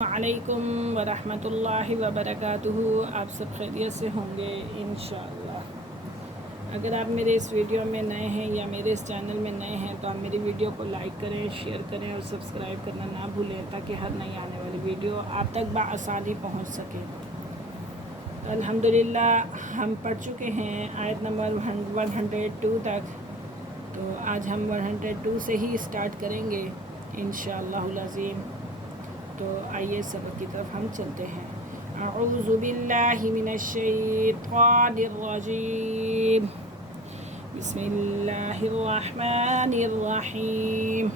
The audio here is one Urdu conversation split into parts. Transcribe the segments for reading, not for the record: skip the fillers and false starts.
علیکم ورحمۃ اللہ وبرکاتہ۔ آپ سب خیریت سے ہوں گے انشاءاللہ۔ اگر آپ میرے اس ویڈیو میں نئے ہیں یا میرے اس چینل میں نئے ہیں تو آپ میری ویڈیو کو لائک کریں، شیئر کریں اور سبسکرائب کرنا نہ بھولیں تاکہ ہر نئی آنے والی ویڈیو آپ تک بآسانی پہنچ سکے۔ الحمدللہ ہم پڑھ چکے ہیں آیت نمبر 102 تک، تو آج ہم 102 سے ہی اسٹارٹ کریں گے انشاءاللہ العظیم۔ تو آئیے سبق کی طرف ہم چلتے ہیں۔ اعوذ باللہ من الشیطان الرجیم، بسم اللہ الرحمن الرحیم۔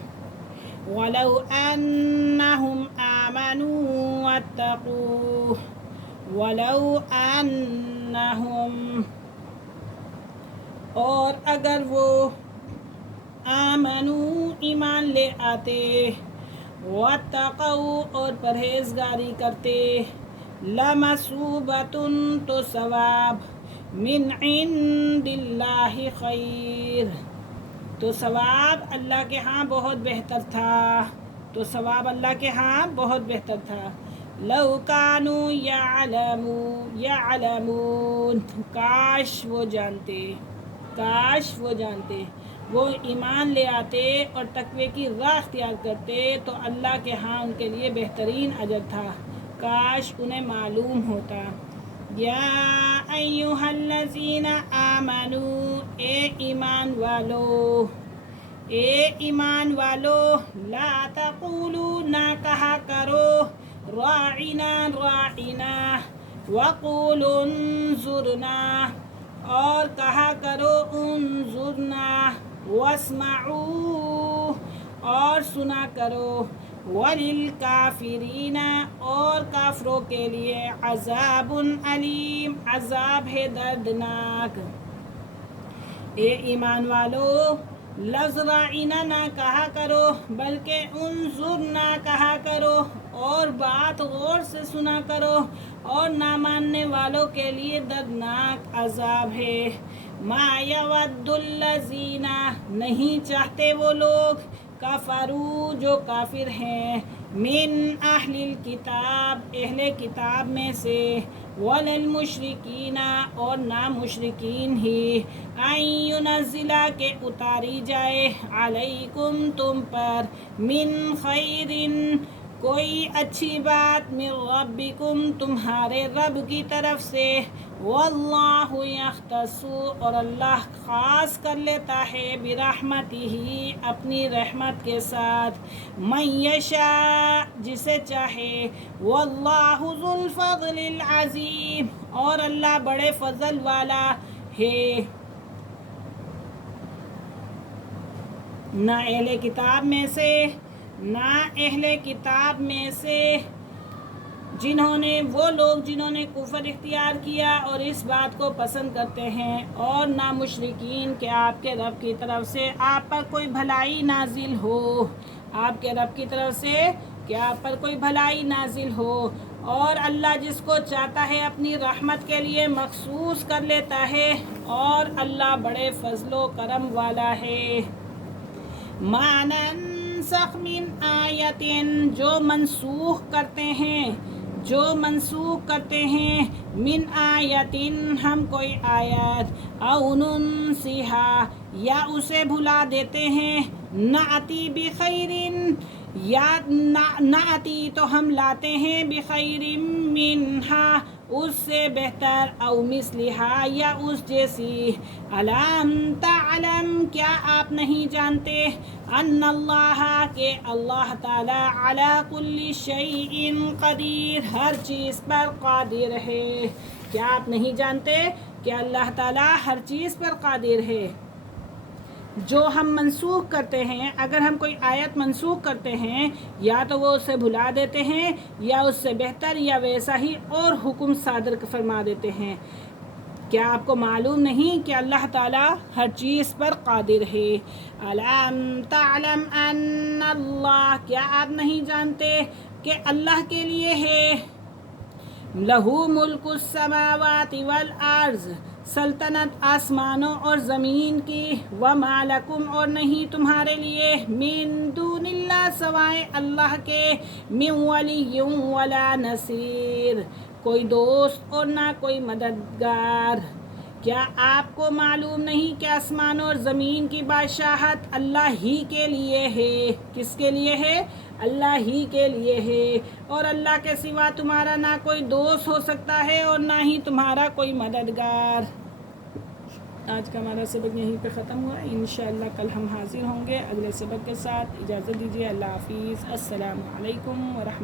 وَلَوْ أَنَّهُمْ آمَنُوا وَاتَّقُوا وَلَوْ أَنَّهُمْ، اور اگر وہ آمنوا ایمان لے آتے، وَاتَّقَوْا اور پرہیزگاری کرتے، لَمَثُوبَةٌ تو ثواب، مِنْ عِنْدِ اللَّهِ خیر، تو ثواب اللہ کے ہاں بہت بہتر تھا، تو ثواب اللہ کے ہاں بہت بہتر تھا۔ لَوْ كَانُوا يَعْلَمُونَ، کاش وہ جانتے، کاش وہ جانتے، وہ ایمان لے آتے اور تقوی کی راہ اختیار کرتے تو اللہ کے ہاں ان کے لیے بہترین اجر تھا، کاش انہیں معلوم ہوتا۔ یا ایہا الذین آمنوا، اے ایمان والو، اے ایمان والو، لا تقولوا نہ کہا کرو، راعنا راعنا، وقولوا انظرنا اور کہا کرو انظرنا، واسمعوا اور سنا کرو، وللکافرین اور کافروں کے لیے عذاب علیم، عذاب ہے دردناک۔ اے ایمان والو، لفظ راعنا نہ کہا کرو بلکہ انظرنا کہا کرو، اور بات غور سے سنا کرو، اور نہ ماننے والوں کے لیے دردناک عذاب ہے۔ ما یود الذین، نہیں چاہتے وہ لوگ، کفروا جو کافر ہیں، من اہل الکتاب اہل کتاب میں سے، ولا المشرکین اور نہ مشرکین ہی، ان ینزل کہ اتاری جائے، علیکم تم پر، من خیر کوئی اچھی بات، من ربکم تمہارے رب کی طرف سے، واللہ یختص اور اللہ خاص کر لیتا ہے، برحمتہ اپنی رحمت کے ساتھ، من یشاء جسے چاہے، واللہ ذو الفضل العظیم اور اللہ بڑے فضل والا ہے۔ نہ اہل کتاب میں سے، نہ اہل کتاب میں سے وہ لوگ جنہوں نے کفر اختیار کیا اور اس بات کو پسند کرتے ہیں، اور نہ مشرکین کہ آپ کے رب کی طرف سے آپ پر کوئی بھلائی نازل ہو، آپ کے رب کی طرف سے کہ آپ پر کوئی بھلائی نازل ہو، اور اللہ جس کو چاہتا ہے اپنی رحمت کے لیے مخصوص کر لیتا ہے، اور اللہ بڑے فضل و کرم والا ہے۔ ما ننسخ من آیت، جو منسوخ کرتے ہیں، من آیت ہم کوئی آیت، او ننسیہا یا اسے بھلا دیتے ہیں، نأتی بخیر یا نأتی تو ہم لاتے ہیں، بخیر منہا اس سے بہتر، او مثلہا یا اس جیسی، الم تعلم کیا آپ نہیں جانتے، ان اللہ کہ اللہ تعالی علی کل شیء قدیر ہر چیز پر قادر ہے، کیا آپ نہیں جانتے کہ اللہ تعالی ہر چیز پر قادر ہے۔ جو ہم منسوخ کرتے ہیں، اگر ہم کوئی آیت منسوخ کرتے ہیں، یا تو وہ اسے بھلا دیتے ہیں، یا اس سے بہتر یا ویسا ہی اور حکم صادر فرما دیتے ہیں۔ کیا آپ کو معلوم نہیں کہ اللہ تعالیٰ ہر چیز پر قادر ہے؟ الم تعلم ان اللہ کیا آپ نہیں جانتے کہ اللہ کے لیے ہے، لہو ملک السماوات والارض سلطنت آسمانوں اور زمین کی، وما لکم اور نہیں تمہارے لیے، من دون اللہ سوائے اللہ کے من ولی ولا نصیر، کوئی دوست اور نہ کوئی مددگار۔ کیا آپ کو معلوم نہیں کہ آسمان اور زمین کی بادشاہت اللہ ہی کے لیے ہے؟ کس کے لیے ہے؟ اللہ ہی کے لیے ہے، اور اللہ کے سوا تمہارا نہ کوئی دوست ہو سکتا ہے اور نہ ہی تمہارا کوئی مددگار۔ آج کا ہمارا سبق یہیں پہ ختم ہوا، انشاءاللہ کل ہم حاضر ہوں گے اگلے سبق کے ساتھ۔ اجازت دیجیے، اللہ حافظ، السلام علیکم ورحمۃ